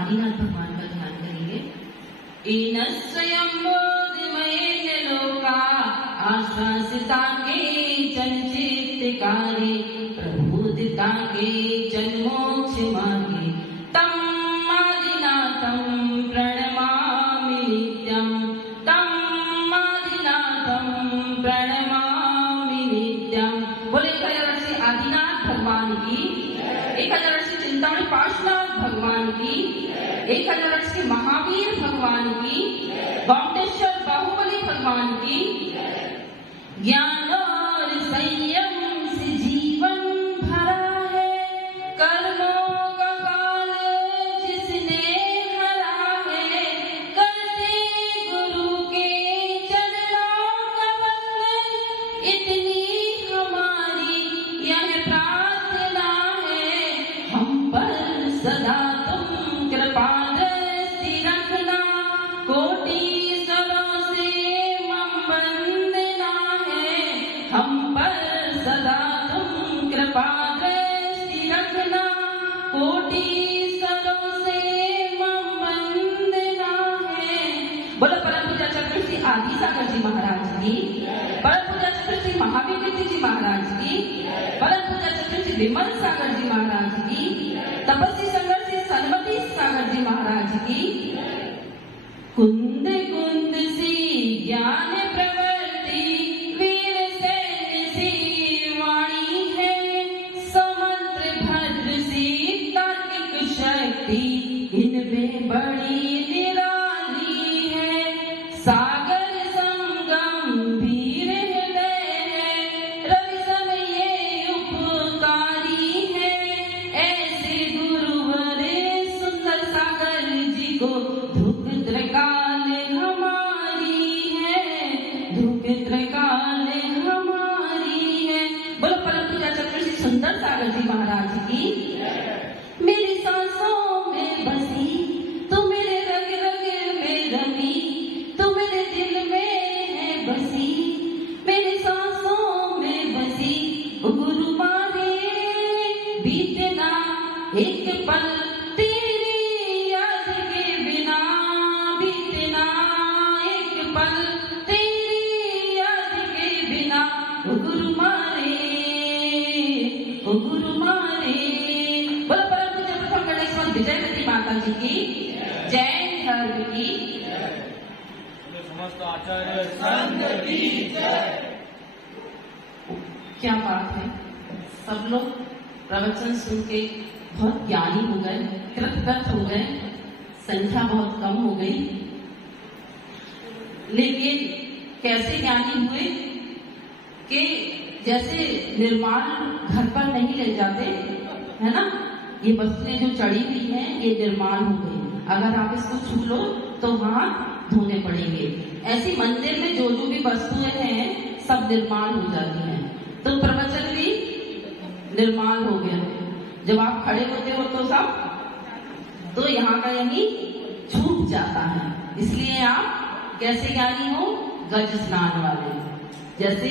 आदिनाथ भगवान का ध्यान करेंगे। आश्वासितांगे चंचितकारे प्रबोधितांगे जन्मोक्ष मार्गे तम आदिनाथं प्रणमामि नित्यं तम आदिनाथं प्रणमामि नित्यं। बोले 1008 आदिनाथ भगवान की, 1008 चिंतामणि पार्श्वनाथ भगवान की, 1008 के महावीर भगवान की, गौमटेश्वर बाहुबली भगवान की। ज्ञान और संयम से जीवन भरा है, कर्मों का काल जिसने हरा है, करते गुरु के चरणों का वंदन, इतनी हमारी यह प्रार्थना है। हम पर सदा तुम कृपा दृष्टि रखना, कोटि स्वरों से मम वंदना है। हम पर सदा तुम कृपा दृष्टि रखना, कोटि स्वरों से मम वंदना है। बोलो परम पूज्य चक्रवर्ती श्री आदि सागर जी महाराज की, परम पूज्य चक्रवर्ती श्री महावीर कीर्ति जी महाराज की, परम पूज्य चक्रवर्ती श्री विमल सागर जी महाराज की, तपस्वी संघर्ष श्री सन्मति सागर जी महाराज की। कुंद कुंद सी ज्ञान प्रवृत्ति, वीर सैन्य सी वाणी है, समंत्र भद्र सी तार्किक शक्ति, इनमें बड़ी निराली है। सागर संगम वीर हृदय है, रवि समय ये उपकारी है। ऐसे गुरुवर सुंदर सागर जी को दुख त्रकाल हमारी है, दुख त्रकाल हमारी है। बोलो परम पूज्य चक्रवर्ती सुंदर सागर जी महाराज की। मेरी सांसों में बसी तू, मेरे रग रग में रमी, तू मेरे दिल में है बसी, मेरी सांसों में बसी। गुरु मारे बीते ना एक पल तेरी याद के बिना, बीते ना एक पल तेरी याद के बिना। गुरु मारे, गुरु मारे। बोलो परम पूज्य प्रथम गणेश्वर विजयवती माता जी की, जैन धर्म की। समस्त आचार्य संघ की जय। क्या बात है, सब लोग प्रवचन सुन के बहुत ज्ञानी हो गए, कृतकृत हो गए, संख्या बहुत कम हो गई। लेकिन कैसे ज्ञानी हुए कि जैसे निर्माण घर पर नहीं ले जाते, है ना, ये वस्तुएं जो चढ़ी हुई हैं ये निर्माण हो गई, अगर आप इसको छू लो तो हाथ धोने पड़ेंगे। ऐसी मंदिर में जो जो भी वस्तुएं हैं सब निर्माण हो जाती हैं। तो प्रवचन भी निर्माण हो गया। जब आप खड़े होते हो तो सब, तो यहाँ का यही छूट जाता है। इसलिए आप कैसे ज्ञानी हो, गज स्नान वाले। जैसे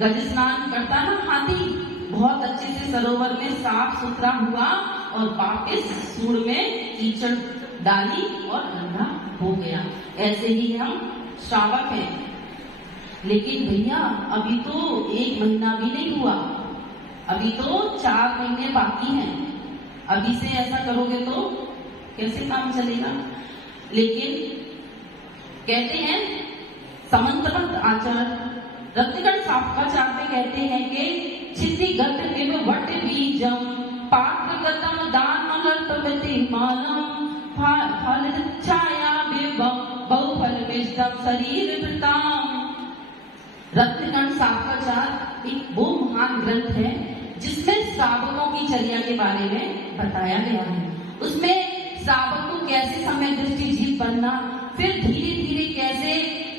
गज स्नान करता ना हाथी, बहुत अच्छे से सरोवर में साफ सुथरा हुआ और वापिस सूंड में कीचड़ डाली और गंदा हो गया। ऐसे ही हम श्रावक हैं। लेकिन भैया अभी तो 1 महीना भी नहीं हुआ, अभी तो 4 महीने बाकी हैं। अभी से ऐसा करोगे तो कैसे काम चलेगा। लेकिन कहते हैं समंतबद्ध आचरण, रत्नगढ़ शास्त्राचार में कहते हैं कि छिद्दिगत विव वट बीजम, पात्रगतम दानमलर्पवति मानम, फल छाया विवम बहुफल विष्टम शरीर वृताम। रत्नगढ़ शास्त्राचार एक वो महान ग्रंथ है जिसमें श्रावकों की चर्या के बारे में बताया गया है। उसमें श्रावक को कैसे समय दृष्टि जीव बनना, फिर धीरे धीरे कैसे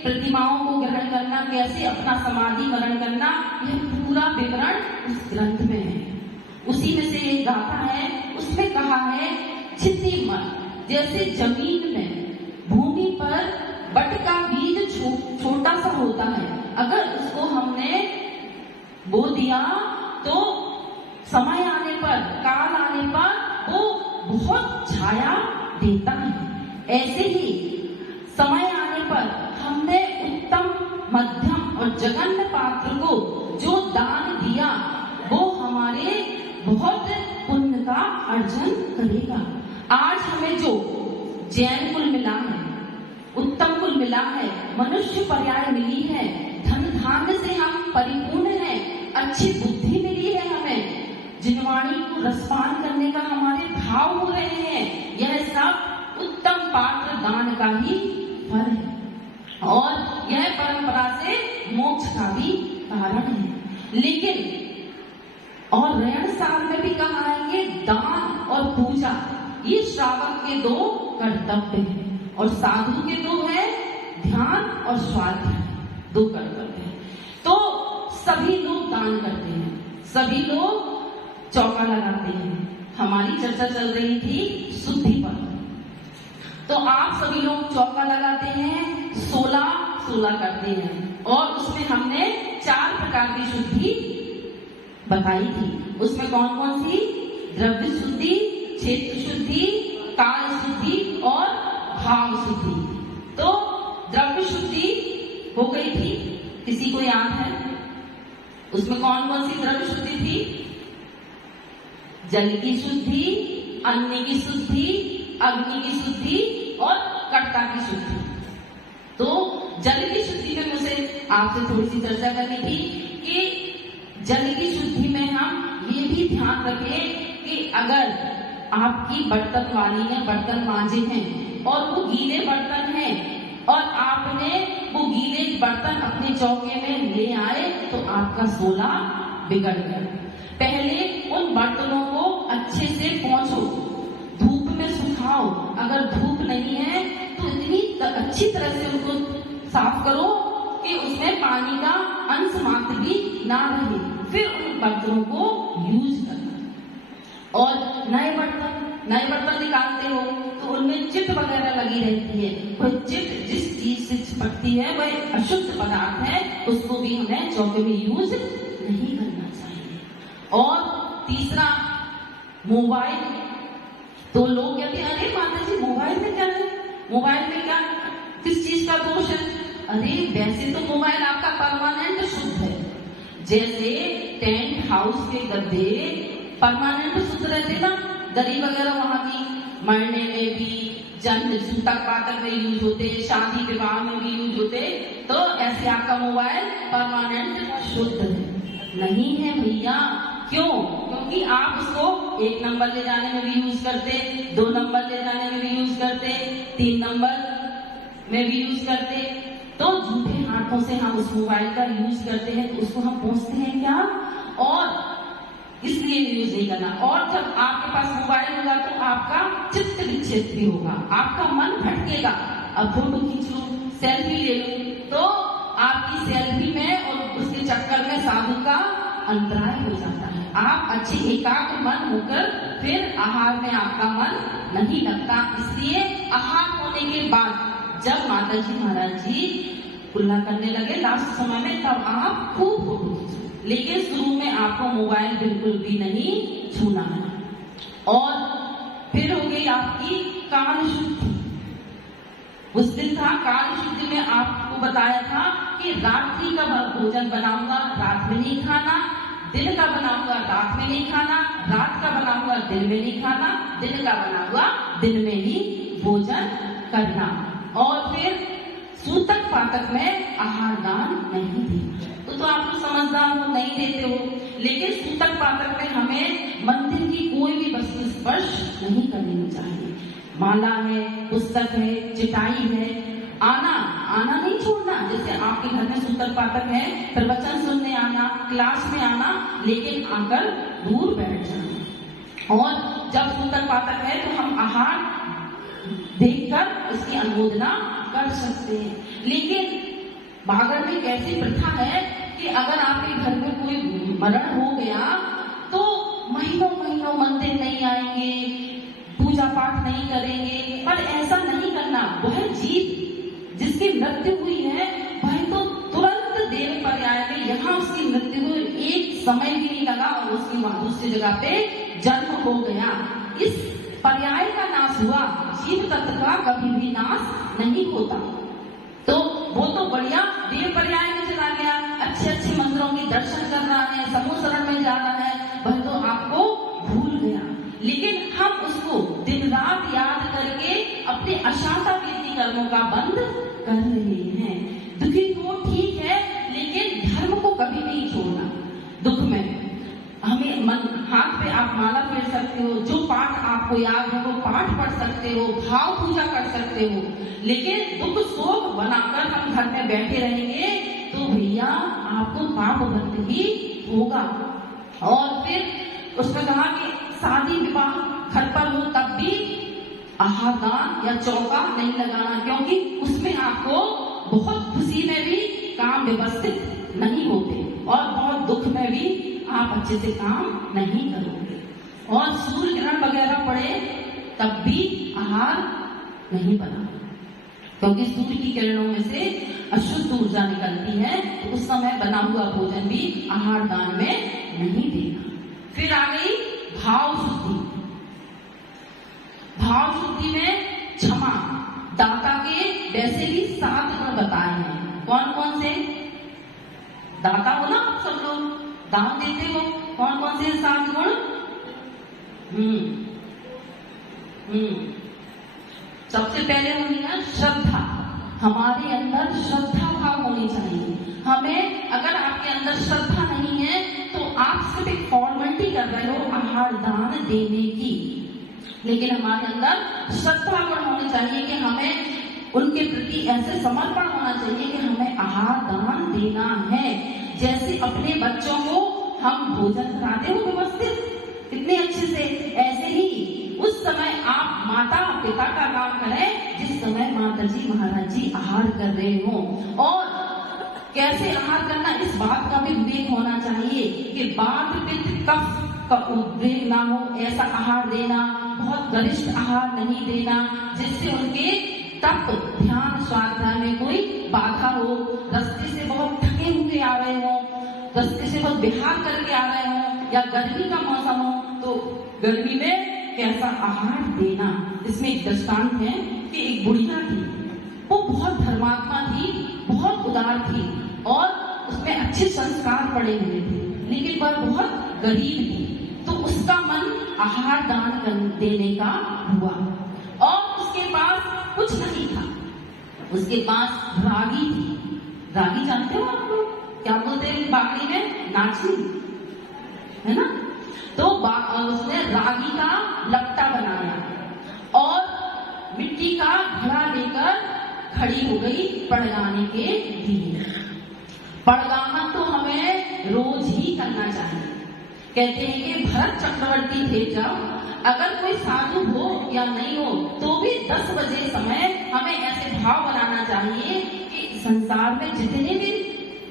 प्रतिमाओं को ग्रहण करना, कैसे अपना समाधि ग्रहण करना, यह पूरा विवरण उस ग्रंथ में है। उसी में से एक गाथा है, उसमें कहा है छिद्दी मन, जैसे जमीन में भूमि पर बट का बीज छोटा सा होता है, अगर उसको हमने बो दिया तो समय आने पर, काल आने पर वो बहुत छाया देता है। ऐसे ही समय आने पर हमने उत्तम, मध्यम और जघन्य पात्र को जो दान दिया वो हमारे बहुत पुण्य का अर्जन करेगा। आज हमें जो जैन कुल मिला है, उत्तम कुल मिला है, मनुष्य पर्याय मिली है, धन धान्य से हम परिपूर्ण हैं, अच्छी बुद्धि मिली है हमें, जिनवाणी को रसपान करने का हमारे भाव हो रहे हैं, यह सब उत्तम पात्र दान का ही फल है और यह परंपरा से मोक्ष का भी कारण है। लेकिन और ऋण सार में भी कहा है कि दान और पूजा ये श्रावक के दो कर्तव्य हैं और साधु के दो है ध्यान और स्वाध्याय, दो कर्तव्य हैं। तो सभी लोग दान करते हैं, सभी लोग चौका लगाते हैं। हमारी चर्चा चल रही थी शुद्धि पर, तो आप सभी लोग चौका लगाते हैं, 16 करते हैं और उसमें हमने 4 प्रकार की शुद्धि बताई थी। उसमें कौन कौन सी? द्रव्य शुद्धि, क्षेत्र शुद्धि, काल शुद्धि और भाव शुद्धि। तो द्रव्य शुद्धि हो गई थी, किसी को याद है? उसमें कौन कौन सी द्रव्य शुद्धि थी? जल की शुद्धि, अन्न की शुद्धि, अग्नि की शुद्धि और कर्ता की शुद्धि। तो जल की शुद्धि में मुझे आपसे थोड़ी सी चर्चा करनी थी कि जल की शुद्धि में हम ये भी ध्यान रखें कि अगर आपकी बर्तन वाली है, बर्तन मांजे हैं और वो गीले बर्तन हैं और आपने वो गीले बर्तन अपने चौके में ले आए तो आपका 16 बिगड़ गया। पहले उन बर्तनों को अच्छे से पोंछो, धूप में सुखाओ, अगर धूप नहीं है तो इतनी अच्छी तरह से उनको साफ करो कि उसमें पानी का अंश मात्र भी ना रहे, फिर उन बर्तनों को यूज करना। और नए बर्तन निकालते हो तो उनमें चिट वगैरह लगी रहती है, कोई चिट जिस चीज से चिपकती है वह अशुद्ध पदार्थ है, उसको भी हमें चौके में यूज नहीं करना चाहिए। और तीसरा मोबाइल, तो लोग कहते हैं अरे माता जी मोबाइल में क्या है, मोबाइल में क्या किस चीज का दोष है? अरे वैसे तो मोबाइल आपका परमानेंट शुद्ध है, जैसे टेंट हाउस के गद्दे परमानेंट शुद्ध रहते ना, दरी वगैरह वहां की मरने में भी, जन्म सूतक पातक में यूज होते, शादी विवाह में भी यूज होते, तो ऐसे आपका मोबाइल परमानेंट शुद्ध है नहीं है भैया। क्यों? क्योंकि आप उसको 1 नंबर ले जाने में भी यूज करते, 2 नंबर ले जाने में भी यूज करते, 3 नंबर में भी यूज करते, तो झूठे हाथों से हम उस मोबाइल का यूज करते हैं तो उसको हम पहुंचते हैं क्या, और इसलिए यूज नहीं करना। और जब आपके पास मोबाइल होगा तो आपका चित्त विक्षेप भी होगा, आपका मन भटकेगा। अब फोटो खींच लो, सेल्फी ले लो, तो आपकी सेल्फी में और उसके चक्कर में साधु का अंतराय हो जाता है। आप अच्छे एकाग्र मन होकर फिर आहार में आपका मन नहीं लगता। इसलिए आहार होने के बाद जब माता जी महाराज जी कुल्ला करने लगे लास्ट समय में, तब आप खूब फोटो खींचो, लेकिन शुरू में आपको मोबाइल बिल्कुल भी नहीं छूना है। और फिर हो गई आपकी काल शुद्धि। उस दिन था काल शुद्धि में आपको बताया था कि रात्रि का भोजन बनाऊंगा, रात में नहीं खाना, दिन का बनाऊंगा, रात में नहीं खाना, रात का बनाऊंगा, दिन में नहीं खाना, दिन का बनाऊंगा, दिन में ही भोजन करना। और फिर सूतक पातक में आहार दान नहीं देना। तो आप लोग समझदार हो, नहीं देते हो, लेकिन सूतक पातक में हमें मंदिर की कोई भी वस्तु स्पर्श नहीं करनी चाहिए। माला है, पुस्तक है, चिटाई है, आना नहीं छोड़ना। जैसे आपके घर में सूतक पातक है, प्रवचन सुनने आना, क्लास में आना, लेकिन आकर दूर बैठ जाना। और जब सूतक पातक है तो हम आहार देखकर इसकी अनुमोदना कर सकते हैं। लेकिन भागड़ में कैसी प्रथा है कि अगर आपके घर में कोई मरण हो गया तो महीनों महीनों मंदिर नहीं आएंगे, पूजा पाठ नहीं करेंगे। पर ऐसा नहीं करना। वह जीव जिसकी मृत्यु हुई है वह तो तुरंत देव पर्याय में यहाँ उसकी मृत्यु हुई, एक समय भी नहीं लगा और उसकी दूसरी जगह पे जन्म हो गया। इस पर्याय का नाश हुआ, जीव तत्व का कभी भी नाश नहीं होता। तो वो तो बढ़िया देव पर्याय में चला गया, अच्छे अच्छे मंदिरों के दर्शन कर रहा है, समूह शरण में जा रहा है, वह तो आपको भूल गया। लेकिन हम उसको दिन रात याद करके अपने अशांता कीर्ति कर्मों का बंद कर रहे हैं। दुखी हो ठीक है, लेकिन धर्म को कभी नहीं छोड़ना। दुख में हमें मन हाथ पे आप माला फेर सकते हो, जो पाठ आपको याद है वो पाठ पढ़ सकते हो, भाव पूजा कर सकते हो, लेकिन दुख शोक बनाकर हम घर में बैठे रहेंगे तो भैया आपको पाप बंद ही होगा। और फिर उसने कहा कि शादी विवाह घर पर हो तब भी आहार दान या चौका नहीं लगाना, क्योंकि उसमें आपको बहुत खुशी में भी काम व्यवस्थित नहीं होते और बहुत दुख में भी आप अच्छे से काम नहीं करोगे। और सूर्य ग्रहण वगैरह पड़े तब भी आहार नहीं बना, क्योंकि सूर्य की किरणों में से अशुद्ध ऊर्जा निकलती है, तो उस समय बना हुआ भोजन भी आहार दान में नहीं देना। फिर आ गई भाव शुद्धि। भाव शुद्धि में क्षमा। दाता के वैसे भी 7 गुण बताए हैं। कौन कौन से? दाता हो ना आप सब लोग, दान देते हो। कौन कौन से 7 गुण? सबसे पहले होनी है श्रद्धा। हमारे अंदर श्रद्धा भाव होनी चाहिए। हमें अगर आपके अंदर श्रद्धा नहीं है तो आप सिर्फ एक फॉर्मेलिटी कर रहे हो आहार दान देने की, लेकिन हमारे अंदर श्रद्धा गुण होनी चाहिए कि हमें उनके प्रति ऐसे समर्पण होना चाहिए कि हमें आहार दान देना है। जैसे अपने बच्चों को हम भोजन कराते हो व्यवस्थित कितने अच्छे से, ऐसे ही उस समय आप माता पिता का काम करें जिस समय माता जी महाराज जी आहार कर रहे हो। और कैसे आहार करना, इस बात का भी विवेक होना चाहिए कि वात पित्त कफ का उद्वेग ना हो, ऐसा आहार देना, बहुत गरिष्ठ आहार नहीं देना जिससे उनके तप ध्यान स्वाध्याय में कोई बाधा हो। रास्ते से बहुत थके हुए आ रहे हो, रास्ते से बहुत बिहार करके आ रहे हो, या गर्मी का मौसम हो तो गर्मी में कैसा आहार देना। इसमें एक दृष्टांत है कि एक बुढ़िया थी, वो बहुत धर्मात्मा थी, बहुत उदार थी और उसमें अच्छे संस्कार पड़े हुए थे, लेकिन वह बहुत गरीब थी। तो उसका मन आहार दान देने का हुआ और उसके पास कुछ नहीं था। उसके पास रागी थी। रागी जानते हो आप लोग क्या बोलते हैं बागड़ी में? नाचनी, है ना? तो उसने रागी का लपटा बनाया और मिट्टी का घड़ा लेकर खड़ी हो गई पड़गाने के लिए। पड़गाना तो हमें रोज ही करना चाहिए। कहते हैं कि भरत चक्रवर्ती थे जब, अगर कोई साधु हो या नहीं हो तो भी 10 बजे समय हमें ऐसे भाव बनाना चाहिए कि संसार में जितने भी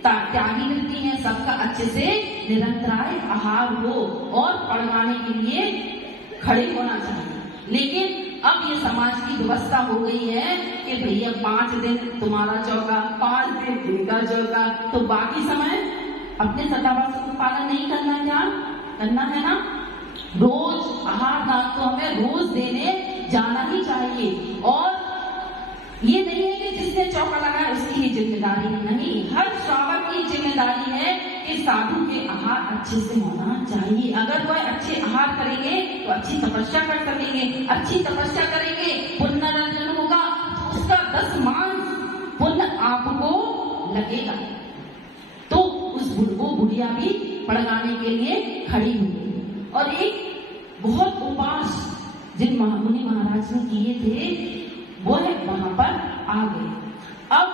त्यागी मिलती हैं सबका अच्छे से निरंतराय आहार हो और पड़गाने के लिए खड़े होना चाहिए। लेकिन अब ये समाज की व्यवस्था हो गई है कि भैया 5 दिन तुम्हारा चौका, 5 दिन इनका चौका, तो बाकी समय अपने सदावास का पालन नहीं करना, क्या करना है ना? रोज आहार दान तो हमें रोज देने जाना ही चाहिए। और ये नहीं है कि जिसने चौका लगाया उसकी ही जिम्मेदारी नहीं, हर श्रावक की जिम्मेदारी है कि साधु के आहार अच्छे से होना चाहिए। अगर वह अच्छे आहार करेंगे तो अच्छी तपस्या कर सकेंगे, अच्छी तपस्या करेंगे पुण्यरंजन होगा तो उसका 10 मान पुण्य आपको लगेगा। तो वो बुढ़िया भी पड़गाने के लिए खड़ी हुई और एक बहुत उपास जिन मुनि महाराज ने किए थे वो है वहां पर आ गए। अब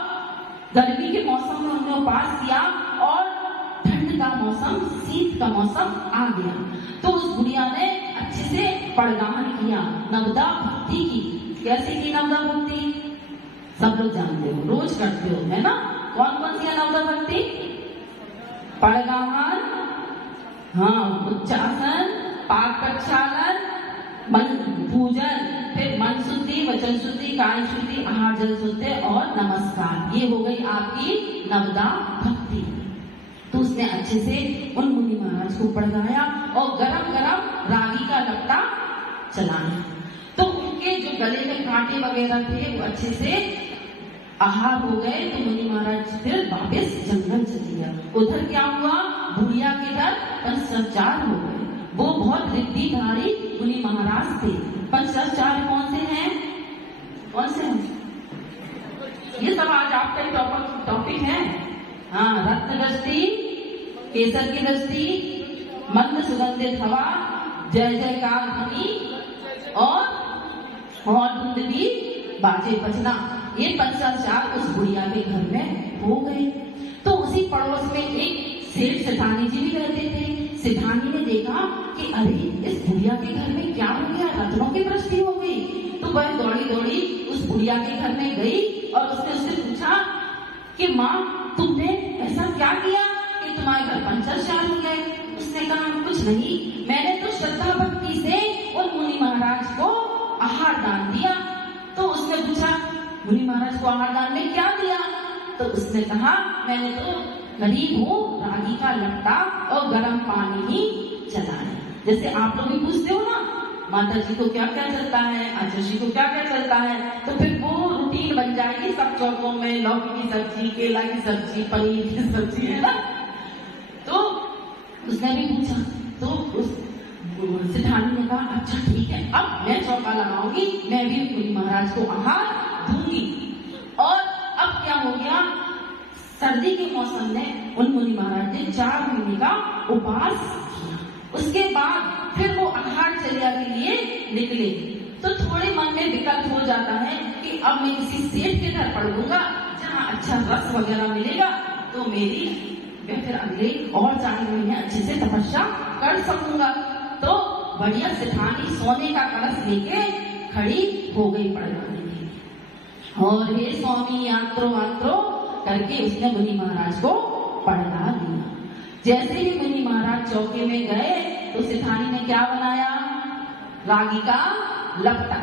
गर्मी के मौसम में उन्होंने उपास किया और ठंड का मौसम, शीत का मौसम आ गया, तो उस बुढ़िया ने अच्छे से पड़गान किया, नवदा भक्ति की। कैसे की नवदा भक्ति? सब लोग जानते हो, रोज करते हो, है ना? कौन कौन सी है नवदा भक्ति? पड़गान, हाँ, उच्चासन, पाक प्रक्षालन, मन पूजन, फिर मन शुद्धि, वचन शुद्धि, काय शुद्धि, आहार जल शुद्धि और नमस्कार। ये हो गई आपकी नवदा भक्ति। तो उसने अच्छे से उन मुनि महाराज को पढ़ाया और गरम गरम रागी का लपटा चलाया। तो उनके जो गले में कांटे वगैरह थे वो अच्छे से आहार हो गए। तो मुनि महाराज फिर वापस जंगल चले गया। उधर क्या हुआ, बुढ़िया के घर पंचाचार हो गए। वो बहुत रिद्धिधारी मुनि महाराज थे। पंचाचार कौन से हैं? कौन से हैं? ये सब आज आपका टॉपिक है। हाँ, रत्न दृष्टि, केसर की दृष्टि, मंद सुगंधित हवा, जय जयकार ध्वनि और धुंधली बाजे बजना, ये पंचाचार उस बुढ़िया के घर में हो गए। तो उसी पड़ोस में एक सेठ सेठानी जी भी रहते थे। सेठानी ने देखा कि अरे इस बुढ़िया के घर में क्या हो गया, रत्नों की वृष्टि हो गई। तो वह दौड़ी दौड़ी उस बुढ़िया के घर में गई और उसने उससे पूछा कि माँ, तुमने ऐसा क्या किया कि तुम्हारे घर पंचाचार हो गए? उसने कहा कुछ नहीं, मैंने तो श्रद्धा भक्ति से उन मुनि महाराज को आहार दान दिया। तो उसने पूछा मुनि महाराज को आहार दान में क्या दिया? तो उसने कहा मैंने तो गरीब हूँ, रागी का लट्टा और गर्म पानी ही चलाया। जैसे आप लोग भी पूछते हो ना, माता जी को क्या क्या चलता है, आचार्य जी को क्या क्या चलता है, तो फिर वो रूटीन बन जाएगी सब चौकों में। लौकी की सब्जी, केला की सब्जी, पनीर की सब्जी, है ना। तो उसने भी पूछा, तो उस सेठानी ने कहा अच्छा ठीक है, अब मैं चौका लगाऊंगी, मैं भी मुनि महाराज को आहार दूंगी। और अब क्या हो गया, सर्दी के मौसम में उन मुनि महाराज ने 4 महीने का उपवास किया। उसके बाद फिर वो आहार चर्या के लिए निकले। तो थोड़े मन में विकल्प हो जाता है कि अब मैं किसी सेठ के घर पढ़ूंगा जहाँ अच्छा रस वगैरह मिलेगा, तो मैं फिर अगले और 4 महीने अच्छे से तपस्या कर सकूंगा। तो बढ़िया सेठानी सोने का कलश लेके खड़ी हो गई पढ़ने के लिए। और हे स्वामी यांत्रो आंत्रो करके उसने मुनि महाराज को पढ़ा दिया। जैसे ही मुनि महाराज चौके में गए तो सेठानी ने क्या बनाया, रागी का लपटा,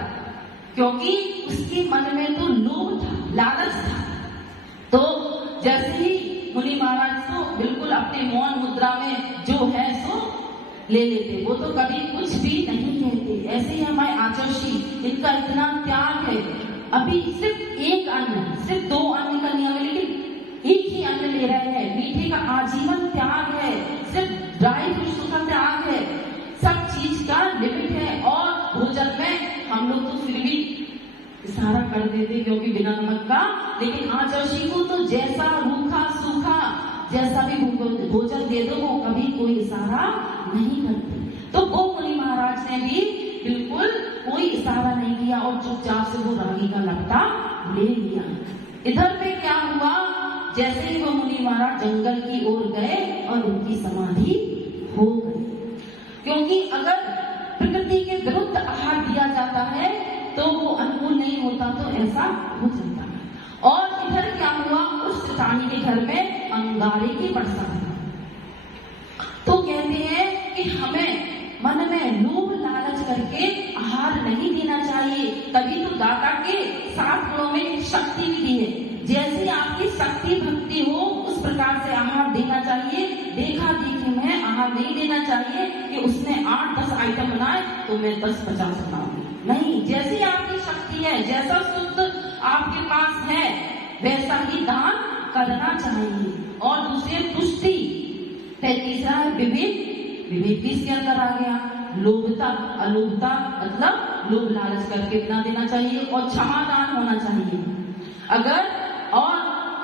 क्योंकि उसके मन में तो लोभ था, लालच था। तो जैसे ही मुनि महाराज तो बिल्कुल अपने मौन मुद्रा में जो है सो ले लेते, वो तो कभी कुछ भी नहीं कहते। ऐसे ही हमारे आचार्य जी, इनका इतना त्याग है। अभी सिर्फ एक अन्न, सिर्फ 2 अन्न का नियम है, लेकिन एक ही अन्न ले रहे हैं। मीठे का आजीवन त्याग है, सिर्फ ड्राई फ्रूट्स का त्याग है, सब चीज का लिमिट है। और भोजन में हम लोग तो फिर भी इशारा कर देते क्योंकि बिना नमक का, लेकिन आचार्य जी को तो जैसा रूखा सूखा जैसा भी भोजन दे दो वो कभी कोई इशारा नहीं करते। तो वो मुनि महाराज ने भी बिल्कुल कोई इशारा नहीं किया और चुपचाप से वो रागी का लपटा ले लिया। इधर पे क्या हुआ, जैसे ही वो मुनि महाराज जंगल की ओर गए और उनकी समाधि हो गई। क्योंकि अगर प्रकृति के विरुद्ध आहार दिया जाता है तो वो अनुकूल नहीं होता, तो ऐसा हो जाता है। और इधर क्या हुआ, उस सेठानी के घर में अंगारे की बरसात हुआ। तो कहते हैं कि हमें मन में लोभ लालच करके आहार नहीं देना चाहिए। तभी तो दाता के 7 गुणों में शक्ति भी दी है। जैसे आपकी शक्ति भक्ति हो उस प्रकार से आहार देना चाहिए। देखा देखी में आहार नहीं देना चाहिए कि उसने 8-10 आइटम बनाए तो मैं 10-50 बनाऊंगी। नहीं, जैसी आपकी शक्ति है, जैसा शुद्ध आपके पास है, वैसा ही दान करना चाहिए। और दूसरे तुष्टि, फिर तीसरा है विवेक। विवेक भी इसके अंदर आ गया। लोभता अलोभता मतलब लोभ लालच करके ना देना चाहिए। और क्षमादान होना चाहिए। अगर और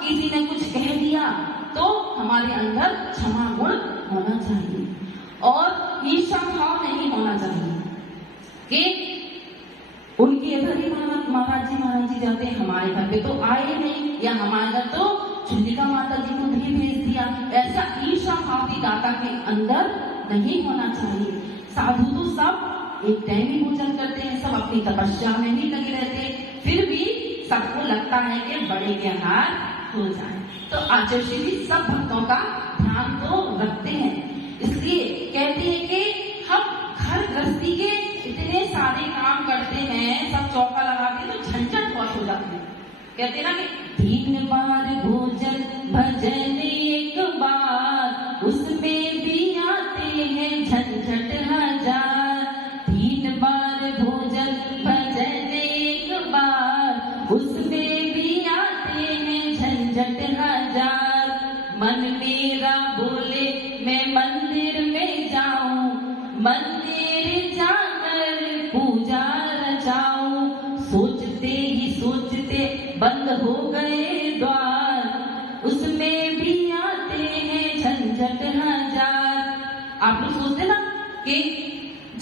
किसी ने कुछ कह दिया तो हमारे अंदर क्षमा गुण होना चाहिए। और ईर्ष्या भाव नहीं होना चाहिए कि उनके इधर ही महाराज जी जाते हैं, हमारे घर पे तो आए नहीं, या हमारे घर तो चंडिका माता जी को भी भेज दिया। ऐसा ईर्ष्या भाव भी दाता के अंदर नहीं होना चाहिए। साधु तो सब एक टाइम ही भोजन करते हैं, सब अपनी तपस्या में ही लगे रहते हैं, फिर भी सबको लगता है कि बड़े के आहार हो जाए। तो आचार्य जी भी सब भक्तों का ध्यान तो रखते हैं। इसलिए कहते हैं कि हम घर गृहस्थी के इतने सारे काम करते हैं, सब चौका लगाते तो झंझट बहुत हो जाती है। कहते हैं ना कि 3 बार भोजन भजन एक बार, उसमें भी आते हैं झंझट हजार। 3 बार भोजन भजन सोचते बंद हो गए द्वार, उसमें भी आते हैं झंझट हजार। आप लोग सोचते ना कि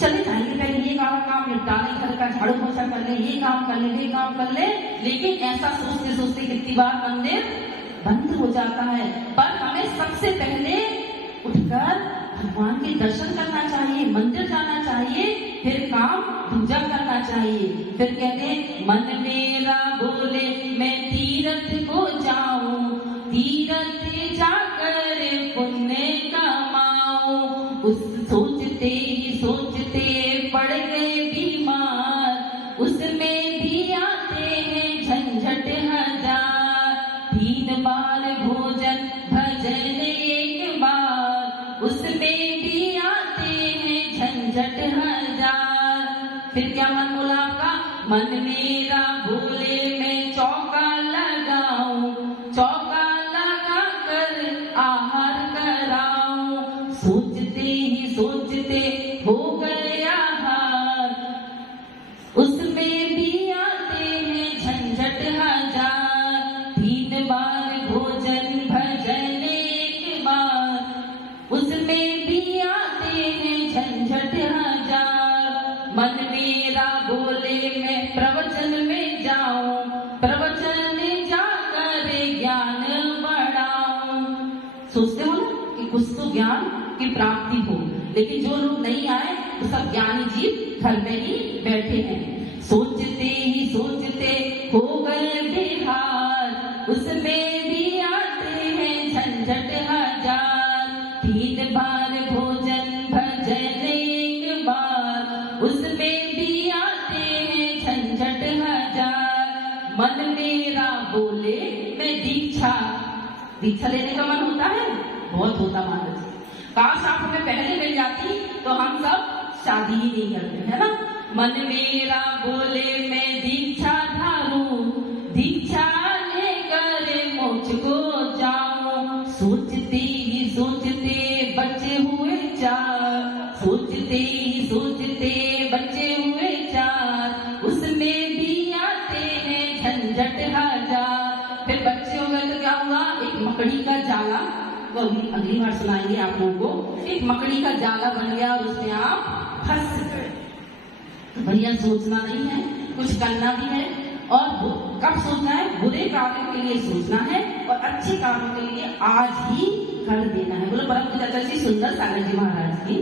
चले जाएंगे, पहले ये काम निपटा ले, घर का झाड़ू पोछा कर ले, ये काम कर ले, ये काम कर ले, लेकिन ऐसा सोचते सोचते कितनी बार मंदिर बंद हो जाता है। पर हमें सबसे पहले उठकर भगवान के दर्शन करना चाहिए, मंदिर जाना चाहिए, फिर काम पूजा करना चाहिए। फिर कहते हैं मन मेरा बोले मैं तीर्थ को जाऊं, तीर्थ जाकर पुण्य कमाऊं। उस सोचते पड़ गए बीमार, उसमें भी आते हैं झंझट हजार। 3 बार भोजन भजन एक बार, उसमें भी आते हैं झंझट हजार। फिर क्या मन बोला आपका? मन मेरा बोले मैं चौका लगाऊं, चौका लगा कर आहार कराऊं। सोचते हो गया हार, उसमें भी आते हैं झंझट हजार। 3 बार भोजन भजन एक बार, उसमें भी आते हैं झंझट हजार। मन मेरा बोले मैं प्रवचन में जाऊं, प्रवचन जाकर ज्ञान बढ़ाऊं। सोचते हो ना कि कुछ तो ज्ञान की प्राप्ति हो, लेकिन जो लोग नहीं आए वो सब ज्ञानी जीव घर में ही बैठे हैं। सोचते हो गए बिहार, उसमें भी आते हैं झंझट हजार। 3 बार भोजन भजन एक बार, उसमें भी आते हैं झंझट हजार। मन मेरा बोले मैं दीक्षा लेने का मन होता है, बहुत होता मानस। काश आप हमें पहले मिल जाती तो हम सब शादी ही नहीं करते, है ना। मन मेरा बोले मैं दीक्षा धारूं, दीक्षा लेकर मोक्ष को जाऊं। सोचते बच्चे हुए 4, सोचते बच्चे हुए 4, उसमें भी आते हैं झंझट हजार। फिर बच्चे हो गए तो क्या हुआ? एक मकड़ी का जाला, वो अगली बार सुनाएंगे आप लोगों को। एक मकड़ी का जाला बन गया और उसमें आप फंस गए। भैया सोचना नहीं है, कुछ करना भी है। और कब सोचना है? बुरे कार्यों के लिए सोचना है और अच्छे कार्यों के लिए आज ही कर देना है। बोलो परम पूज्य आचार्य श्री सुंदर सागर जी महाराज की।